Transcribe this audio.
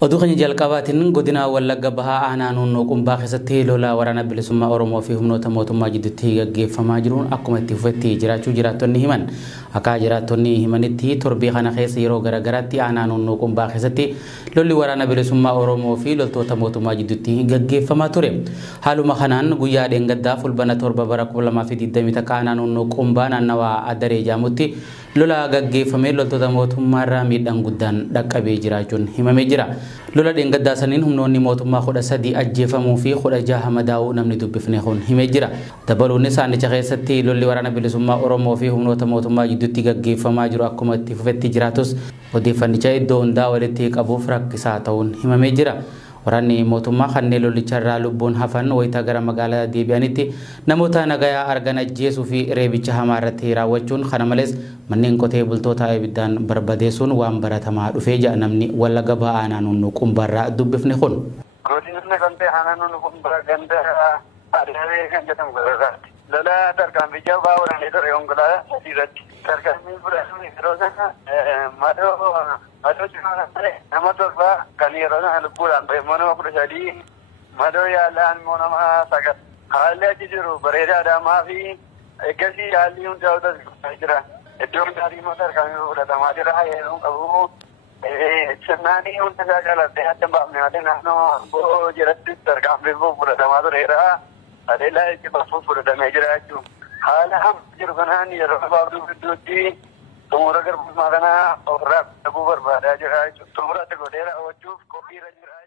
ودخن jalqabaatiin godina Wallagga bahaa aanaan qumbaa keessatti lola waraana bilisummaa Oromoo fi humnoota mootummaa jidduutti gaggeeffamaa jiruun akkuma itti fufetti jiraachuu jiraattonni himan. Akka jiraattonni himanitti torbii kana keessa yeroo garagaraatti aanaan qumbaa keessatti lolli waraana bilisummaa Oromoo fi loltoota mootummaa jidduutti gaggeeffamaa ture. Haaluma kanaan guyyaa dheengaddaa fulbana 7 bara 2020 takka aanaan qumbaa naannawaa Adaree Jaamutti lola gaggeeffamee loltoota mootummaa irraa miidhaan guddaan dhaqqabee jiraachuun himamee jira. Lola dheengaddaa saniin humnoonni mootummaa 13 ajjeefamuu fi 16 madaa'uu namni dubbifne kun himee jira. Dabaluun saanicha keessatti lolli waraana bilisummaa Oromoo fi humnoota mootummaa jidduutti gaggeeffamaa jiru akkuma itti fufetti jiraatus odeeffannicha iddoo hundaa walitti qabuuf rakkisaa ta'uun himamee jira. Waraanni mootummaa kanneen lolicha irraa lubbuun hafan wayita gara magaalaa deebi'anitti namoota nagayaa argan ajjeesuu fi reebicha hamaa irratti raawwachuun kana malees manneen qotee bultoota ibiddaan barbadeessuun waan baratamaa dhufee jira namni Wallagga bahaa aanaan qumbaarraa dubbifne kun. Godinni kan ta'e aanaan qumbaa ganda Adaree kan jedhamu garagaratti. Lola tarkaanfii jabaa waraanee ture onkolaa irratti. Tarkaanfii fudhatame yeroo sana madoo cimaa kan ta'e nama torba kan yeroo sana lubbuudhaan bahe immoo nama 13 madoo yaalaan immoo nama 9. Haalli achi jiru bareedaa adaamaa fi eeggasii haalli hundaa'u tasgabbaa'ee jira. Iddoo hundaatii immoo tarkaanfii fudhatamaa jira yeroo qabu. Sirnaanii hunda isaa calattee adda baafne malee naannoo boo jedhatti tarkaanfii fudhatamaa tureera. Adeelaa itti bafuuf fudhatamee jira jechuudha. Haala hamma jiru kanaan yeroo gabaabduu gidduutti xumura garbummaa kanaa ofirraa dhabuu barbaadaa jira jechuudha. Xumuratti godhee raawwachuuf qophiirra jira.